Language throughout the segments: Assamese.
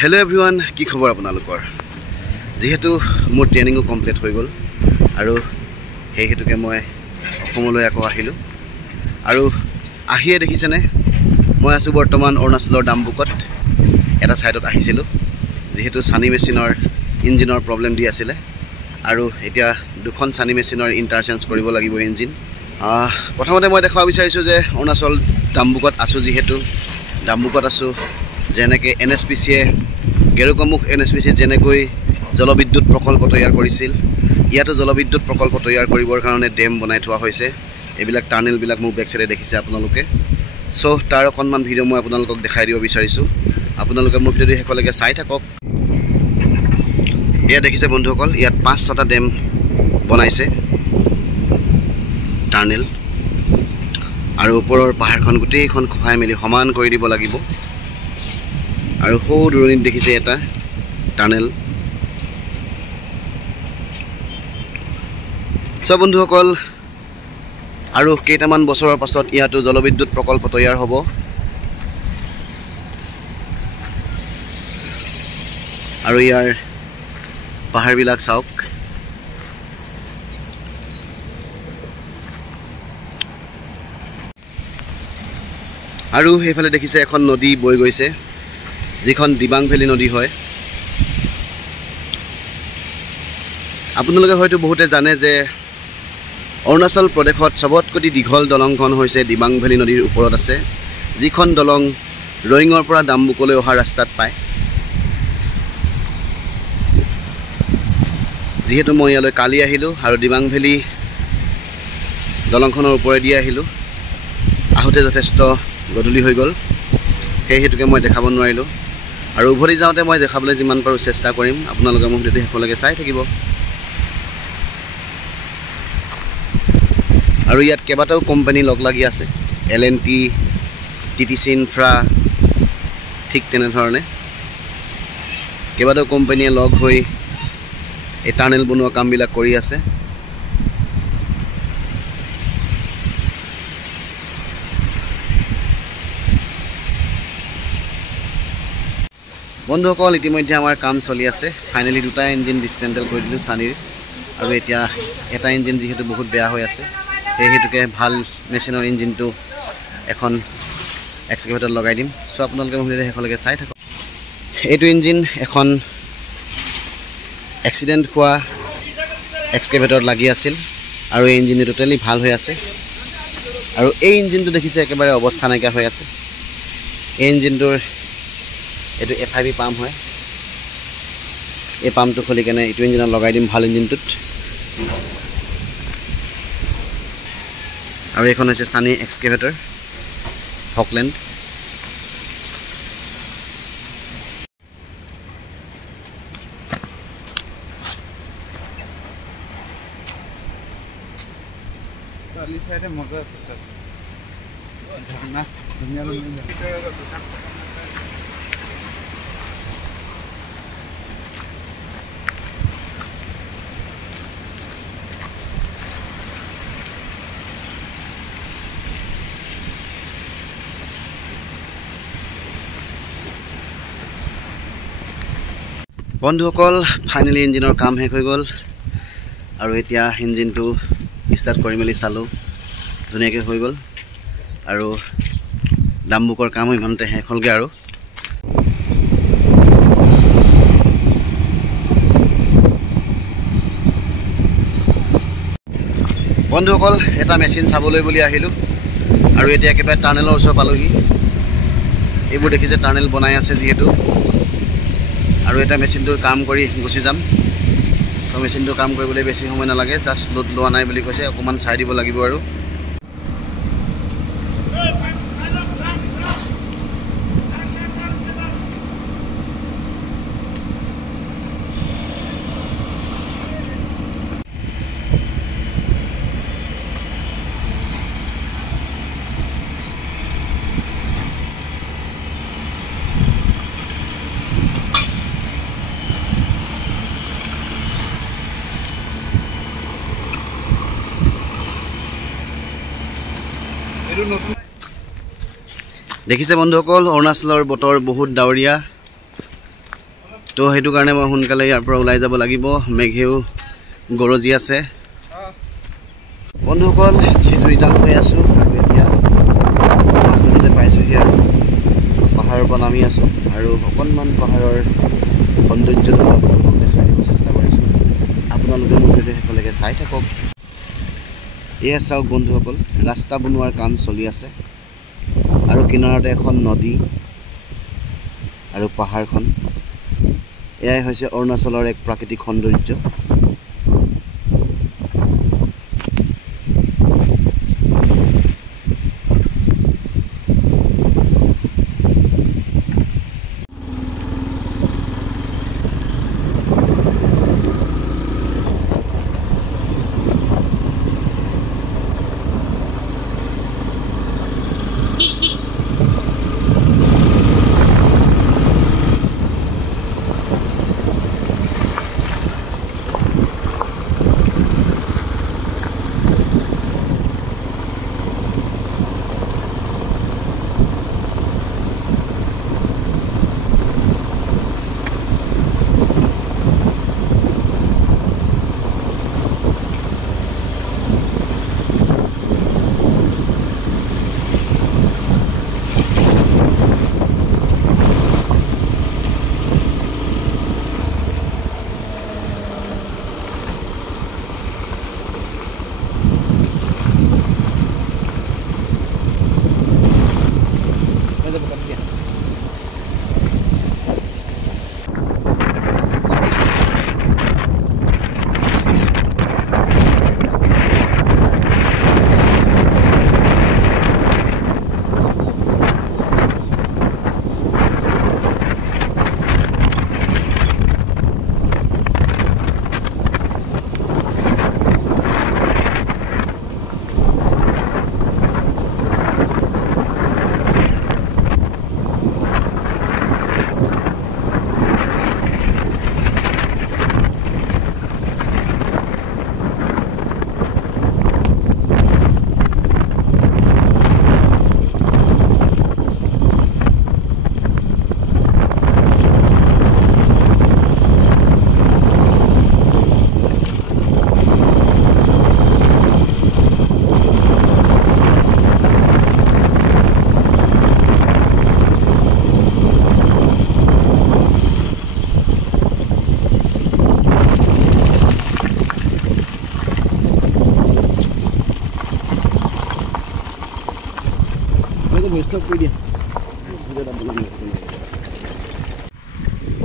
Hello everyone, কি খবৰ আপোনালোকৰ যেহেতু মোৰ ট্ৰেইনিংও কমপ্লিট হৈ গ'ল আৰু সেই হেতুকে মই অসমলৈ আকৌ আহিলো আৰু আহিয়ে দেখিছেনে মই আছো বৰ্তমান অৰুণাচলৰ ডাম্বুকত এটা সাইডত আহিছিলো যেহেতু সানি মেচিনৰ ইঞ্জিনৰ প্ৰবলেম দি আছিল আৰু এতিয়া দুখন সানি মেচিনৰ ইন্টাৰচেঞ্জ কৰিব লাগিব ইঞ্জিন প্ৰথমতে মই দেখাব বিচাৰিছো যে অৰুণাচল ডাম্বুকত আছো যেহেতু ডাম্বুকত আছো যেনেকৈ NSPCয়ে গেৰুকামুখ NSPC যেনেকৈ জলবিদ্যুৎ প্ৰকল্প তৈয়াৰ কৰিছিল ইয়াতো জলবিদ্যুৎ প্ৰকল্প তৈয়াৰ কৰিবৰ কাৰণে ডেম বনাই থোৱা হৈছে এইবিলাক টানেল বিলাক মোৰ বেক সাইডে দেখিছে আপোনালোকে সো তাৰ অকনমান ভিডিও মই আপোনালোকক দেখাই দিব বিচাৰিছো আপোনালোকে মোৰ ভিডিওটো হেকলৈকে চাই থাকক এয়া দেখিছে বন্ধুসকল ইয়াত 5-6টা ডেম বনাইছে টানেল আৰু ওপৰৰ পাহাৰখন গোটেইখন খহাই মেলি সমান কৰি দিব লাগিব আৰু হৌ দূৰণিত দেখিছে এটা টানেল সব বন্ধুসকল আৰু কেইটামান বছৰৰ পাছত ইয়াতো জলবিদ্যুৎ প্ৰকল্প তৈয়াৰ হ'ব আৰু ইয়াৰ পাহাৰবিলাক চাওক আৰু এইফালে দেখিছে এখন নদী বৈ গৈছে যিখন দিবাং ভেলী নদী হয় আপোনালোকে হয়তো বহুতে জানে যে অৰুণাচল প্ৰদেশত সবতকৈ দীঘল দলংখন হৈছে দিবাং ভেলী নদীৰ ওপৰত আছে যিখন দলং ৰয়িঙৰ পৰা ডাম্বুকলৈ অহা ৰাস্তাত পায় যেহেতু মই ইয়ালৈ কালি আহিলো আৰু দিবাং ভেলী দলংখনৰ ওপৰেদি আহিলো আহোতে যথেষ্ট গধূলি হৈ গ'ল সেই হেতুকে মই দেখাব নোৱাৰিলো আৰু উভতি যাওঁতে মই দেখাবলৈ যিমান পাৰো চেষ্টা কৰিম আপোনালোকে মোক ভিডিওটো হেকলৈকে চাই থাকিব আৰু ইয়াত কেইবাটাও কোম্পানী লগ লাগি আছে LNT TTC ইনফ্ৰা ঠিক তেনে ধৰণে কেইবাটাও কোম্পানীয়ে লগ হৈ এই টানেল বনোৱা কামবিলাক কৰি আছে বন্ধুসকল ইতিমধ্যে আমাৰ কাম চলি আছে ফাইনালি দুটা ইঞ্জিন ডিসমেন্টেল কৰি দিলো সানিৰ আৰু এতিয়া এটা ইঞ্জিন যেহেতু বহুত বেয়া হৈ আছে সেই হেতুকে ভাল মেচিনৰ ইঞ্জিনটো এখন এক্সকেভেটৰ লগাই দিম সো আপোনালোকে ভিডিওটো হেকলৈকে চাই থাকক এইটো ইঞ্জিন এখন এক্সিডেন্ট হোৱা এক্সকেভেটৰ লাগি আছিল আৰু এই ইঞ্জিনটো টোটালি ভাল হৈ আছে আৰু এই ইঞ্জিনটো দেখিছে একেবাৰে অৱস্থা নাইকা হৈ আছে এই ইঞ্জিনটোৰ এটো FIV পাম্প হয় এই পাম্পটো খুলি কেনে এইটো ইঞ্জিনত লগাই দিম ভাল ইঞ্জিনটোত আৰু এখন আছে সানি এক্সকেভেটৰ ফকলেণ্ড वाली साइड है मजा आता है झरना दुनिया में বন্ধুসকল ফাইনালি ইঞ্জিনৰ কাম শেষ হৈ গ'ল আৰু এতিয়া ইঞ্জিনটো স্টাৰ্ট কৰি মেলি চালো ধুনীয়াকৈ হৈ গ'ল আৰু ডাম্বুকৰ কাম ইমানতে শেষ হ'লগে আৰু বন্ধুসকল এটা মেচিন চাবলৈ বুলি আহিলো আৰু এতিয়া একেবাৰে টানেলৰ ওচৰ পালোহি এইবোৰ দেখিছে টানেল বনাই আছে যেহেতু আৰু এটা মেচিনটোৰ কাম কৰি গুচি যাম সো মেচিনটো কাম কৰিবলৈ বেছি সময় নালাগে জাস্ট লোড লোৱা নাই বুলি কৈছে অকমান চাই দিব লাগিব আৰু দেখিছে বন্ধুসকল অৰুণাচলৰ বতৰ বহুত ডাৱৰীয়া তো সেইটো কাৰণে মই সোনকালে ইয়াৰ পৰা ওলাই যাব লাগিব মেঘেও গৰজি আছে বন্ধুসকল যিহেতু ৰিটাৰ্ণ হৈ আছোঁ আৰু এতিয়া মাজতে পাইছোঁ ইয়াৰ পাহাৰৰ পৰা নামি আছোঁ আৰু অকণমান পাহাৰৰ সৌন্দৰ্যটো আপোনালোকক দেখাই দিব চেষ্টা কৰিছোঁ আপোনালোকে মোৰ ভিডিঅ' শেষলৈকে চাই থাকক এয়া চাওক বন্ধুসকল ৰাস্তা বনোৱাৰ কাম চলি আছে আৰু কিনাৰতে এখন নদী আৰু পাহাৰখন এয়াই হৈছে অৰুণাচলৰ এক প্ৰাকৃতিক সৌন্দৰ্য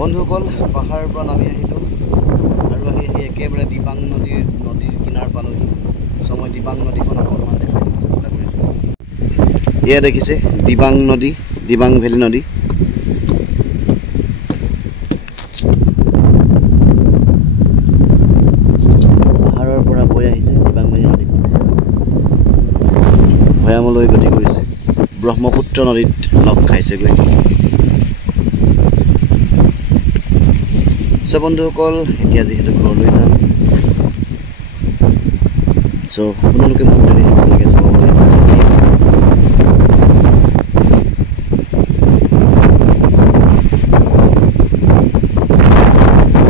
বন্ধুসকল পাহাৰৰ পৰা নামি আহিলোঁ আৰু আহি একেবাৰে দিবাং নদীৰ কিনাৰ পালোহি চ' মই দিবাং নদীখন অকণমান দেখাই দিব চেষ্টা কৰিছোঁ এয়া দেখিছে দিবাং নদী দিবাং ভেলী নদী পাহাৰৰ পৰা বৈ আহিছে দিবাং ভেলী নদীখন ভৈয়ামলৈ গতি কৰিছে ব্ৰহ্মপুত্ৰ নদীত লগ খাইছেগৈ চ' বন্ধুসকল এতিয়া যিহেতু ঘৰলৈ যাম চ' আপোনালোকে মোৰ ভিডিঅ' শেষলৈকে চাব বুলি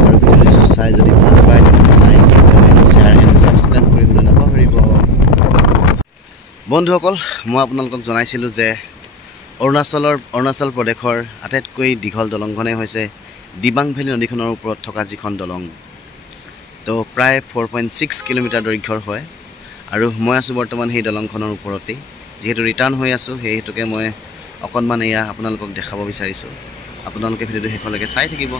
আৰু ভিডিঅ'টো চাই যদি ভাল পায় তেনেহ'লে like comment share and subscribe কৰিবলৈ নাপাহৰিব বন্ধুসকল মই আপোনালোকক জনাইছিলোঁ যে অৰুণাচল প্ৰদেশৰ আটাইতকৈ দীঘল দলংখনেই হৈছে দিবাং ভেলী নদীখনৰ ওপৰত থকা যিখন দলং তো প্ৰায় 4.6 কিলোমিটাৰ দৈৰ্ঘ্যৰ হয় আৰু মই আছোঁ বৰ্তমান সেই দলংখনৰ ওপৰতেই যেহেতু ৰিটাৰ্ণ হৈ আছোঁ সেই হেতুকে মই অকণমান এয়া আপোনালোকক দেখাব বিচাৰিছোঁ আপোনালোকে ভিডিঅ'টো শেষলৈকে চাই থাকিব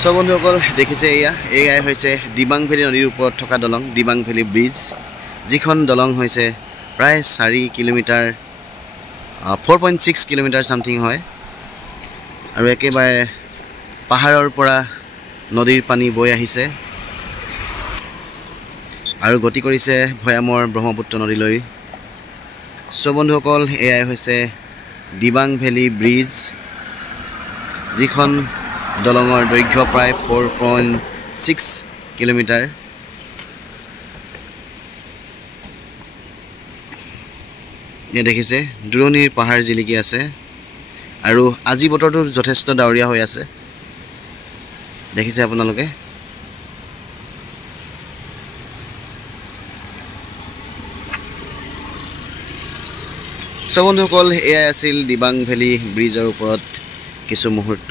সব বন্ধুসকল দেখিছে এয়াই হৈছে দিবাং ভেলী নদীৰ ওপৰত থকা দলং দিবাং ভেলী ব্ৰিজ, যিখন দলং হৈছে প্ৰায় 4 কিলোমিটাৰ 4.6 কিলোমিটাৰ সামথিং হয় আৰু একেবাৰে পাহাৰৰ পৰা নদীৰ পানী বৈ আহিছে আৰু গতি কৰিছে ভয়ামৰ ব্ৰহ্মপুত্ৰ নদীলৈ। সব বন্ধুসকল এয়াই হৈছে দিবাং ভেলী ব্ৰিজ, যিখন দলঙৰ দৈৰ্ঘ্য প্ৰায় 4.6 কিলোমিটাৰ। এই দেখিছে দূৰণিৰ পাহাৰ জিলিকি আছে আৰু আজি বতৰটো যথেষ্ট ডাৱৰীয়া হৈ আছে, দেখিছে আপোনালোকে। সব বন্ধুসকল এয়াই আছিল দিবাং ভেলী ব্ৰিজৰ ওপৰত কিছু মুহূৰ্ত।